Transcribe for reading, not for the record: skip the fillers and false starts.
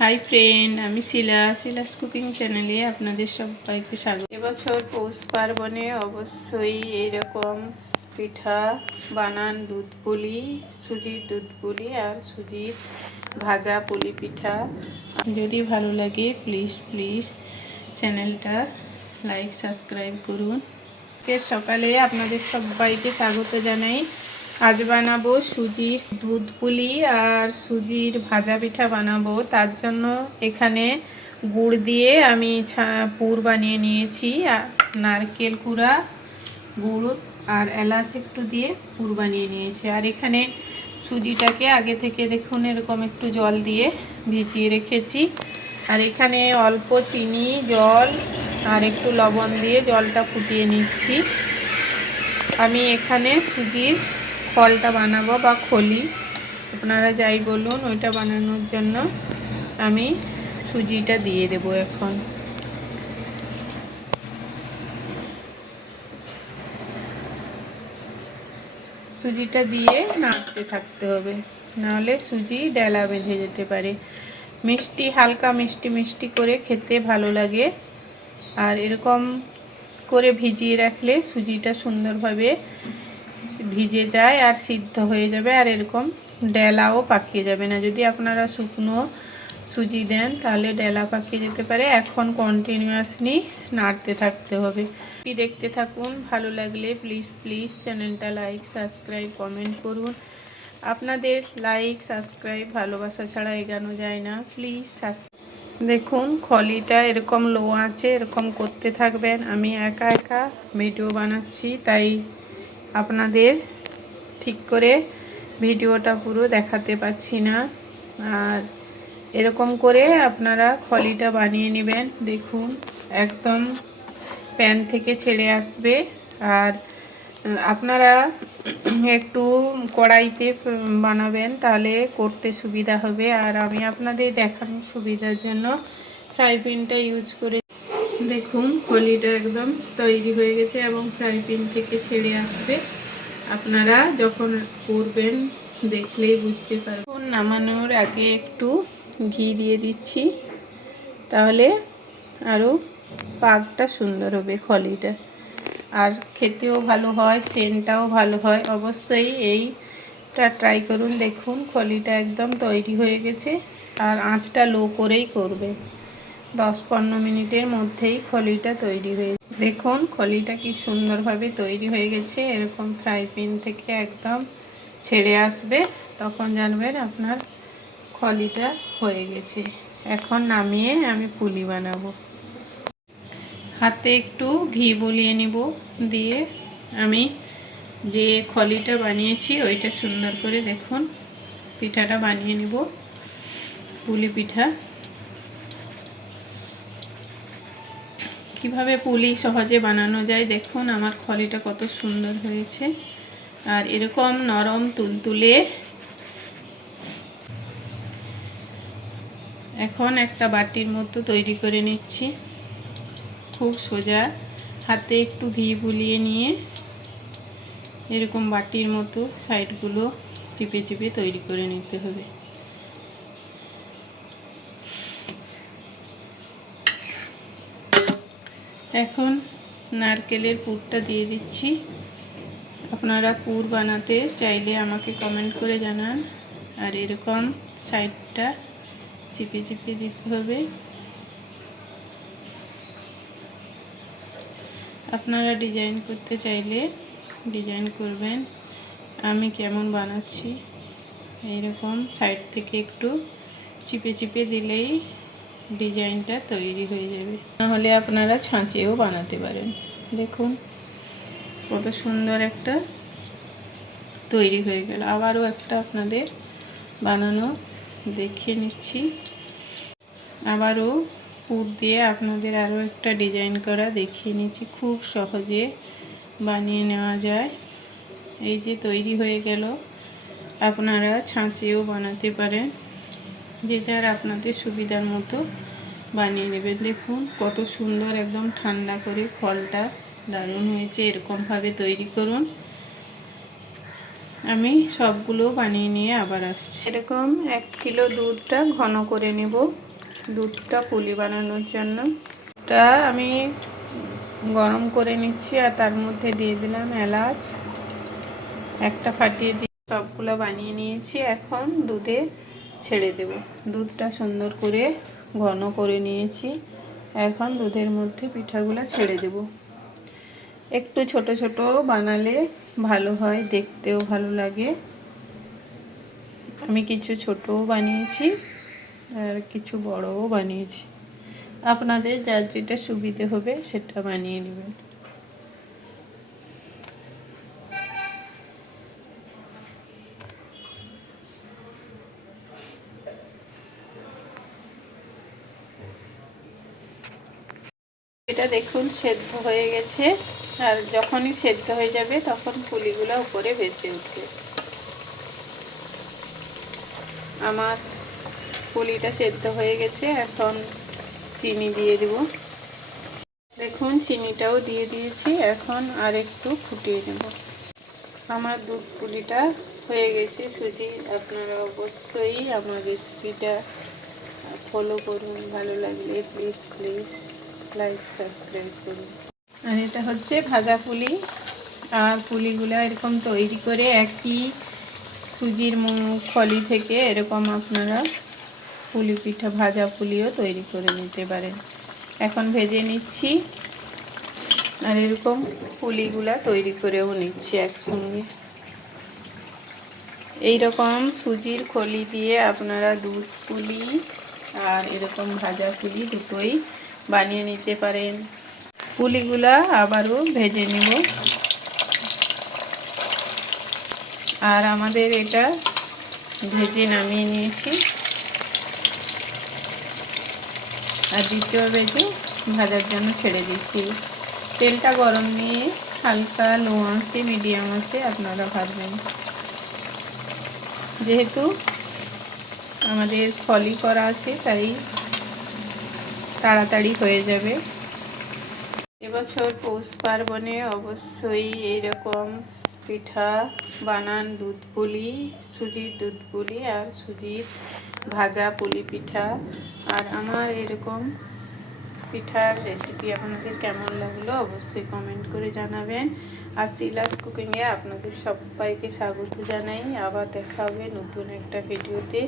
Hi friend, আমি Shila's cooking চ্যানেলে আপনাদের সবাইকে স্বাগত। এবছর পৌষ পার্বণে অবশ্যই এইরকম পিঠা বানান, দুধ পুলি, সুজির দুধ পুলি আর সুজির ভাজা পুলি পিঠা। যদি ভালো লাগে প্লিজ চ্যানেলটা লাইক সাবস্ক্রাইব করুন। সকালে আপনাদের সবাইকে স্বাগত জানাই। আজ বানাবো সুজির দুধ পুলি আর সুজির ভাজা পিঠা বানাবো। তার জন্য এখানে গুড় দিয়ে আমি পুর বানিয়ে নিয়েছি, নারকেল কুড়া, গুড় আর এলাচ একটু দিয়ে পুর বানিয়ে নিয়েছি। আর এখানে সুজিটাকে আগে থেকে দেখুন এরকম একটু জল দিয়ে ভিজিয়ে রেখেছি। আর এখানে অল্প চিনি, জল আর একটু লবণ দিয়ে জলটা ফুটিয়ে নিচ্ছি। আমি এখানে সুজির খলটা বানাবো বা খলি, আপনারা যাই বলুন, ওইটা বানানোর জন্য আমি সুজিটা দিয়ে দেব। এখন সুজিটা দিয়ে নাড়তে থাকতে হবে, নাহলে সুজি ডেলা বেঁধে যেতে পারে। মিষ্টি, হালকা মিষ্টি করে খেতে ভালো লাগে। আর এরকম করে ভিজিয়ে রাখলে সুজিটা সুন্দরভাবে ভিজে যায় আর সিদ্ধ হয়ে যাবে, আর এরকম ডেলাও পাকিয়ে যাবে না। যদি আপনারা শুকনো সুজি দেন তাহলে ডেলা পাকিয়ে যেতে পারে। এখন কন্টিনিউয়াসলি নাড়তে থাকতে হবে। দেখতে থাকুন, ভালো লাগলে প্লিজ চ্যানেলটা লাইক সাবস্ক্রাইব কমেন্ট করুন। আপনাদের লাইক সাবস্ক্রাইব ভালোবাসা ছাড়া এগোনো যায় না। প্লিজ দেখুন খলিটা এরকম লো আছে, এরকম করতে থাকবেন। আমি একা ভিডিও বানাচ্ছি, তাই আপনাদের ঠিক করে ভিডিওটা পুরো দেখাতে পাচ্ছি না। আর এরকম করে আপনারা খলিটা বানিয়ে নেবেন। দেখুন একদম প্যান থেকে ছেড়ে আসবে। আর আপনারা একটু কড়াইতে বানাবেন, তাহলে করতে সুবিধা হবে। আর আমি আপনাদের দেখানোর সুবিধার জন্য ফ্রাই প্যানটা ইউজ করে। দেখুন খলিটা একদম তৈরি হয়ে গেছে এবং ফ্রাই প্যান থেকে ছেড়ে আসবে। আপনারা যখন করবেন দেখলেই বুঝতে পারবেন। নামানোর আগে একটু ঘি দিয়ে দিচ্ছি, তাহলে আরও পাকটা সুন্দর হবে খলিটা, আর খেতেও ভালো হয়, সেন্টটাও ভালো হয়। অবশ্যই এইটা ট্রাই করুন। দেখুন খলিটা একদম তৈরি হয়ে গেছে, আর আঁচটা লো করেই করবে। 10-15 মিনিটের মধ্যেই খলিটা তৈরি হয়ে। দেখুন খলিটা কি সুন্দরভাবে তৈরি হয়ে গেছে। এরকম ফ্রাই প্যান থেকে একদম ছেড়ে আসবে, তখন জানবেন আপনার খলিটা হয়ে গেছে। এখন নামিয়ে আমি পুলি বানাবো। হাতে একটু ঘি বুলিয়ে নিব, দিয়ে আমি যে খলিটা বানিয়েছি ওইটা সুন্দর করে দেখুন পিঠাটা বানিয়ে নিব, পুলি পিঠা। কিভাবে পুলি সহজে বানানো যায় দেখুন। আমার খলিটা কত সুন্দর হয়েছে, আর এরকম নরম তুলতুলে। এখন একটা বাটির মতো তৈরি করে নিচ্ছি। খুব সোজা, হাতে একটু ঘি বুলিয়ে নিয়ে এরকম বাটির মতো সাইডগুলো চিপে তৈরি করে নিতে হবে। এখন নারকেলের পুরটা দিয়ে দিচ্ছি। আপনারা পুর বানাতে চাইলে আমাকে কমেন্ট করে জানান। আর এরকম সাইডটা চিপে দিতে হবে। আপনারা ডিজাইন করতে চাইলে ডিজাইন করবেন। আমি কেমন বানাচ্ছি, এইরকম সাইড থেকে একটু চিপে দিলেই ডিজাইনটা তৈরি হয়ে যাবে। নাহলে আপনারা ছাঁচেও বানাতে পারেন। দেখুন কত সুন্দর একটা তৈরি হয়ে গেল। আবারও একটা আপনাদের বানানো দেখিয়ে নিচ্ছি। আবারও পুর দিয়ে আপনাদের আরও একটা ডিজাইন করা দেখিয়ে নিচ্ছি। খুব সহজে বানিয়ে নেওয়া যায়। এই যে তৈরি হয়ে গেল। আপনারা ছাঁচেও বানাতে পারেন, যে যার আপনাদের সুবিধার মতো বানিয়ে নেবেন। দেখুন কত সুন্দর, একদম ঠান্ডা করে ফলটা দারুণ হয়েছে। এরকমভাবে তৈরি করুন। আমি সবগুলো বানিয়ে নিয়ে আবার আসছি। এরকম 1 কিলো দুধটা ঘন করে নেব, দুধটা পুলি বানানোর জন্য। তা আমি গরম করে নিচ্ছি আর তার মধ্যে দিয়ে দিলাম এলাচ, একটা ফাটিয়ে দিয়ে সবগুলো বানিয়ে নিয়েছি। এখন দুধে ছেড়ে দেব। দুধটা সুন্দর করে ঘন করে নিয়েছি। এখন দুধের মধ্যে পিঠাগুলো ছেড়ে দেব। একটু ছোট ছোট বানালে ভালো হয়, দেখতেও ভালো লাগে। আমি কিছু ছোটও বানিয়েছি আর কিছু বড়ও বানিয়েছি। আপনাদের যার যেটা সুবিধে হবে সেটা বানিয়ে নেবেন। এটা দেখুন সেদ্ধ হয়ে গেছে, আর যখনই সেদ্ধ হয়ে যাবে তখন পুলিগুলো উপরে ভেসে উঠবে। আমার পুলিটা সেদ্ধ হয়ে গেছে, এখন চিনি দিয়ে দেব। দেখুন চিনিটাও দিয়ে দিয়েছি, এখন আর একটু ফুটিয়ে নেব। আমার দুধ পুলিটা হয়ে গেছে সুজি। আপনারা অবশ্যই আমার রেসিপিটা ফলো করুন, ভালো লাগলে প্লিজ লাইক সাবস্ক্রাইব করুন। আর এটা হচ্ছে ভাজা পুলি। আর পুলিগুলো এরকম তৈরি করে একই সুজির ফলি থেকে এরকম আপনারা পুলি পিঠা, ভাজা পুলিও তৈরি করে নিতে পারেন। এখন ভেজে নিচ্ছি আর এরকম পুলিগুলা তৈরি করেও নিচ্ছি একসঙ্গে। এইরকম সুজির খলি দিয়ে আপনারা দুধ পুলি আর এরকম ভাজা পুলি দুটোই বানিয়ে নিতে পারেন। পুলিগুলা আবারও ভেজে নেব। আর আমাদের এটা ভেজে নামিয়ে নিয়েছি, আর দ্বিতীয় ভেজে ভাজার জন্য ছেড়ে দিচ্ছি। তেলটা গরম নিয়ে হালকা লো আঁচে মিডিয়াম আঁচে আপনারা ভাজবেন, যেহেতু আমাদের ফলি করা আছে তাই তাড়াতাড়ি হয়ে যাবে। এবছর পৌষ পার্বণে অবশ্যই এইরকম পিঠা বানান, দুধ পুলি, সুজির দুধ পুলি আর সুজির ভাজা পুলি পিঠা। আর আমার এরকম পিঠার রেসিপি আপনাদের কেমন লাগলো অবশ্যই কমেন্ট করে জানাবেন। আর শিলাস কুকিংয়ে আপনাদের সবাইকে স্বাগত জানাই। আবার দেখা হবে নতুন একটা ভিডিওতে।